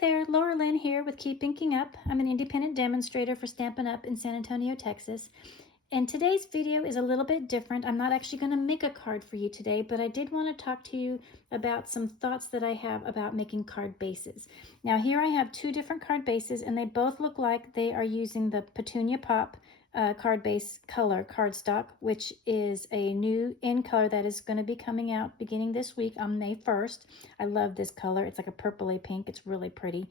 there, Laura Lynn here with Keep Inking Up. I'm an independent demonstrator for Stampin' Up in San Antonio, Texas. And today's video is a little bit different. I'm not actually going to make a card for you today, but I did want to talk to you about some thoughts that I have about making card bases. Now here I have two different card bases, and they both look like they are using the Petunia Pop card base color cardstock, which is a new in color that is going to be coming out beginning this week on May 1st. I love this color. It's like a purpley pink. It's really pretty.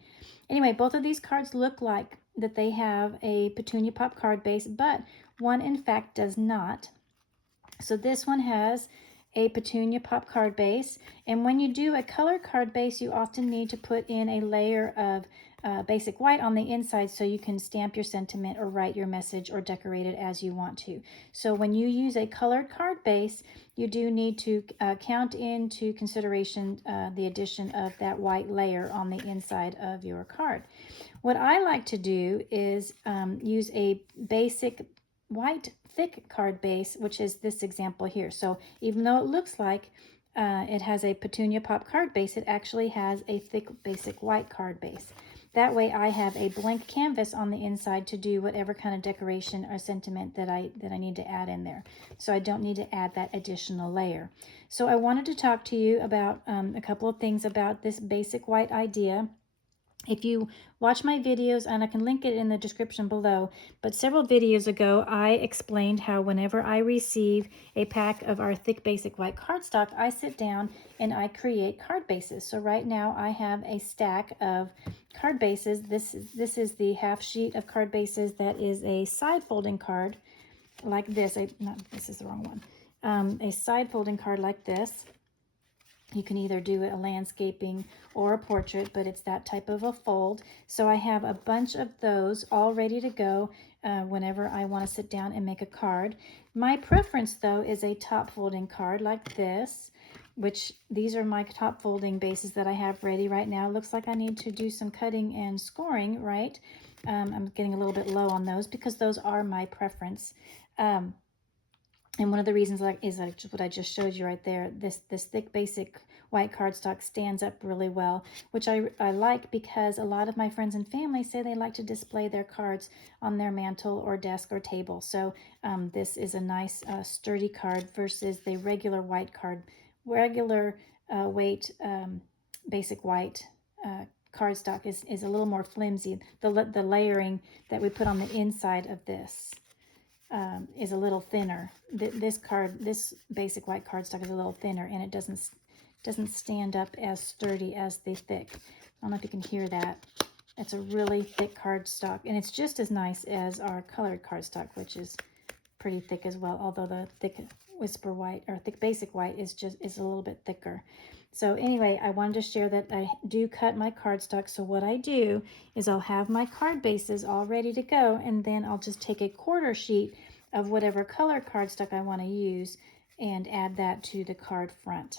Anyway, both of these cards look like that they have a Petunia Pop card base, but one in fact does not. So this one has a Petunia Pop card base, and when you do a colored card base, you often need to put in a layer of basic white on the inside so you can stamp your sentiment or write your message or decorate it as you want to. So when you use a colored card base, you do need to count into consideration the addition of that white layer on the inside of your card. What I like to do is use a basic white thick card base, which is this example here. So even though it looks like it has a Petunia Pop card base, it actually has a thick basic white card base. That way I have a blank canvas on the inside to do whatever kind of decoration or sentiment that I need to add in there. So I don't need to add that additional layer. So I wanted to talk to you about a couple of things about this basic white idea. If you watch my videos, and I can link it in the description below, but several videos ago I explained how whenever I receive a pack of our thick basic white cardstock, I sit down and I create card bases. So right now I have a stack of card bases. This is the half sheet of card bases that is a side folding card like this. This is the wrong one. A side folding card like this. You can either do a landscaping or a portrait, but it's that type of a fold. So I have a bunch of those all ready to go whenever I want to sit down and make a card. My preference, though, is a top folding card like this, which these are my top folding bases that I have ready right now. It looks like I need to do some cutting and scoring, right? I'm getting a little bit low on those because those are my preference. And one of the reasons is like what I just showed you right there. This thick basic white cardstock stands up really well, which I like because a lot of my friends and family say they like to display their cards on their mantle or desk or table. So this is a nice sturdy card versus the regular white card, regular weight basic white cardstock is a little more flimsy. The layering that we put on the inside of this is a little thinner. This basic white cardstock is a little thinner, and it doesn't stand up as sturdy as the thick. I don't know if you can hear that. It's a really thick cardstock, and it's just as nice as our colored cardstock, which is pretty thick as well, although the thick whisper white or thick basic white is a little bit thicker. So anyway, I wanted to share that I do cut my cardstock. So what I do is I'll have my card bases all ready to go, and then I'll just take a quarter sheet of whatever color cardstock I want to use and add that to the card front,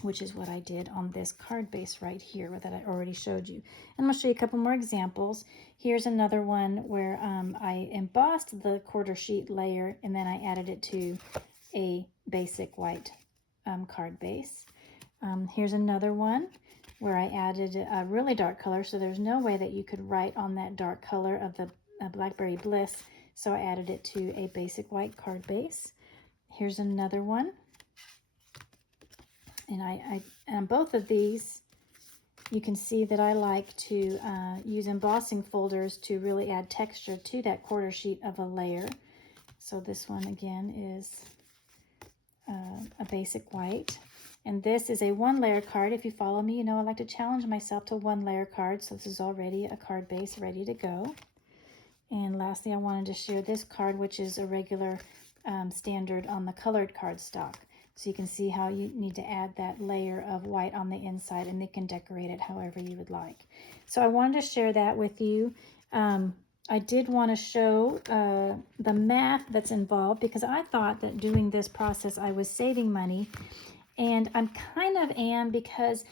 which is what I did on this card base right here that I already showed you. And I'm going to show you a couple more examples. Here's another one where I embossed the quarter sheet layer, and then I added it to a basic white card base. Here's another one where I added a really dark color, so there's no way that you could write on that dark color of the Blackberry Bliss, so I added it to a basic white card base. Here's another one. And on both of these, you can see that I like to use embossing folders to really add texture to that quarter sheet of a layer. So this one again is a basic white. And this is a one layer card. If you follow me, you know I like to challenge myself to one layer cards. So this is already a card base ready to go. And lastly, I wanted to share this card, which is a regular standard on the colored cardstock. So you can see how you need to add that layer of white on the inside, and you can decorate it however you would like. So I wanted to share that with you. I did want to show the math that's involved because I thought that doing this process I was saving money, and I'm kind of am because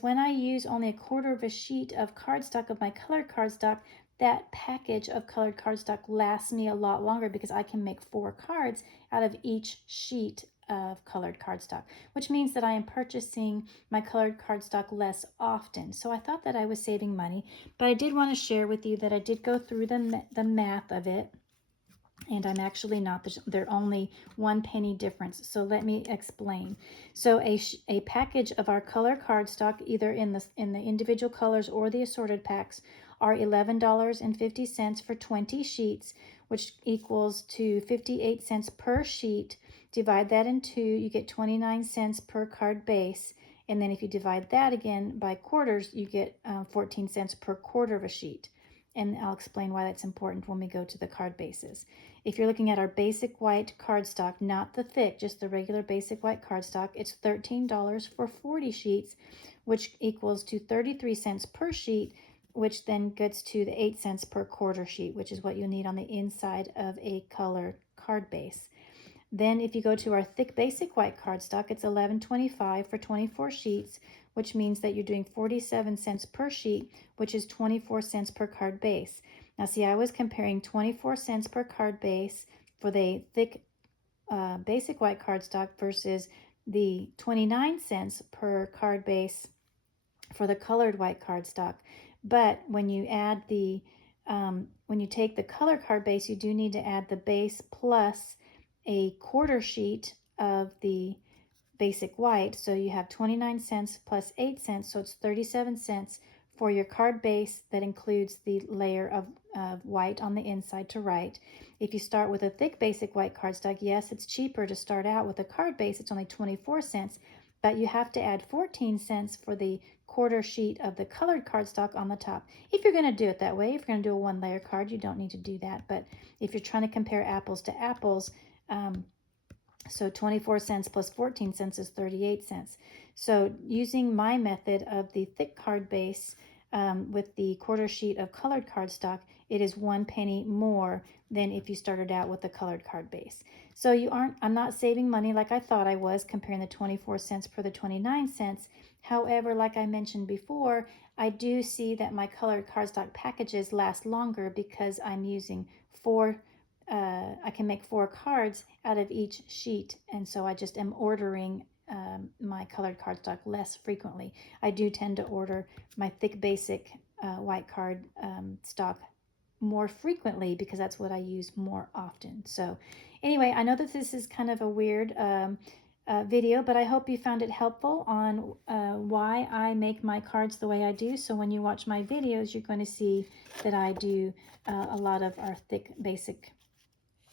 when I use only a quarter of a sheet of cardstock of my colored cardstock, that package of colored cardstock lasts me a lot longer because I can make 4 cards out of each sheet of colored cardstock, which means that I am purchasing my colored cardstock less often. So I thought that I was saving money, but I did want to share with you that I did go through the math of it. And I'm actually not, they're only 1 penny difference. So let me explain. So a package of our color cardstock, either in the individual colors or the assorted packs, are $11.50 for 20 sheets, which equals to 58 cents per sheet. Divide that in two, you get 29 cents per card base. And then if you divide that again by quarters, you get 14 cents per quarter of a sheet. And I'll explain why that's important when we go to the card bases. If you're looking at our basic white cardstock, not the thick, just the regular basic white cardstock, it's $13 for 40 sheets, which equals to 33 cents per sheet, which then gets to the 8 cents per quarter sheet, which is what you'll need on the inside of a color card base. Then if you go to our thick basic white cardstock, it's $11.25 for 24 sheets, which means that you're doing 47 cents per sheet, which is 24 cents per card base. Now see, I was comparing 24 cents per card base for the thick basic white cardstock versus the 29 cents per card base for the colored white cardstock. But when you add when you take the color card base, you do need to add the base plus a quarter sheet of the basic white. So you have 29 cents plus 8 cents, so it's 37 cents for your card base that includes the layer of white on the inside to write. If you start with a thick basic white cardstock, yes, it's cheaper to start out with a card base. It's only 24 cents, but you have to add 14 cents for the quarter sheet of the colored cardstock on the top. If you're going to do it that way, if you're going to do a one layer card, you don't need to do that. But if you're trying to compare apples to apples, so 24 cents plus 14 cents is 38 cents. So using my method of the thick card base with the quarter sheet of colored cardstock, it is 1 penny more than if you started out with the colored card base. So I'm not saving money like I thought I was comparing the 24 cents per the 29 cents. However, like I mentioned before, I do see that my colored cardstock packages last longer because I'm using I can make 4 cards out of each sheet, and so I just am ordering my colored cardstock less frequently. I do tend to order my thick basic white card stock more frequently because that's what I use more often. So anyway, I know that this is kind of a weird video, but I hope you found it helpful on why I make my cards the way I do. So when you watch my videos, you're going to see that I do a lot of our thick basic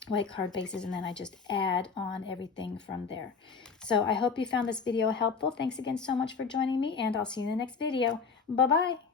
white card bases, and then I just add on everything from there. So I hope you found this video helpful. Thanks again so much for joining me, and I'll see you in the next video. Bye-bye.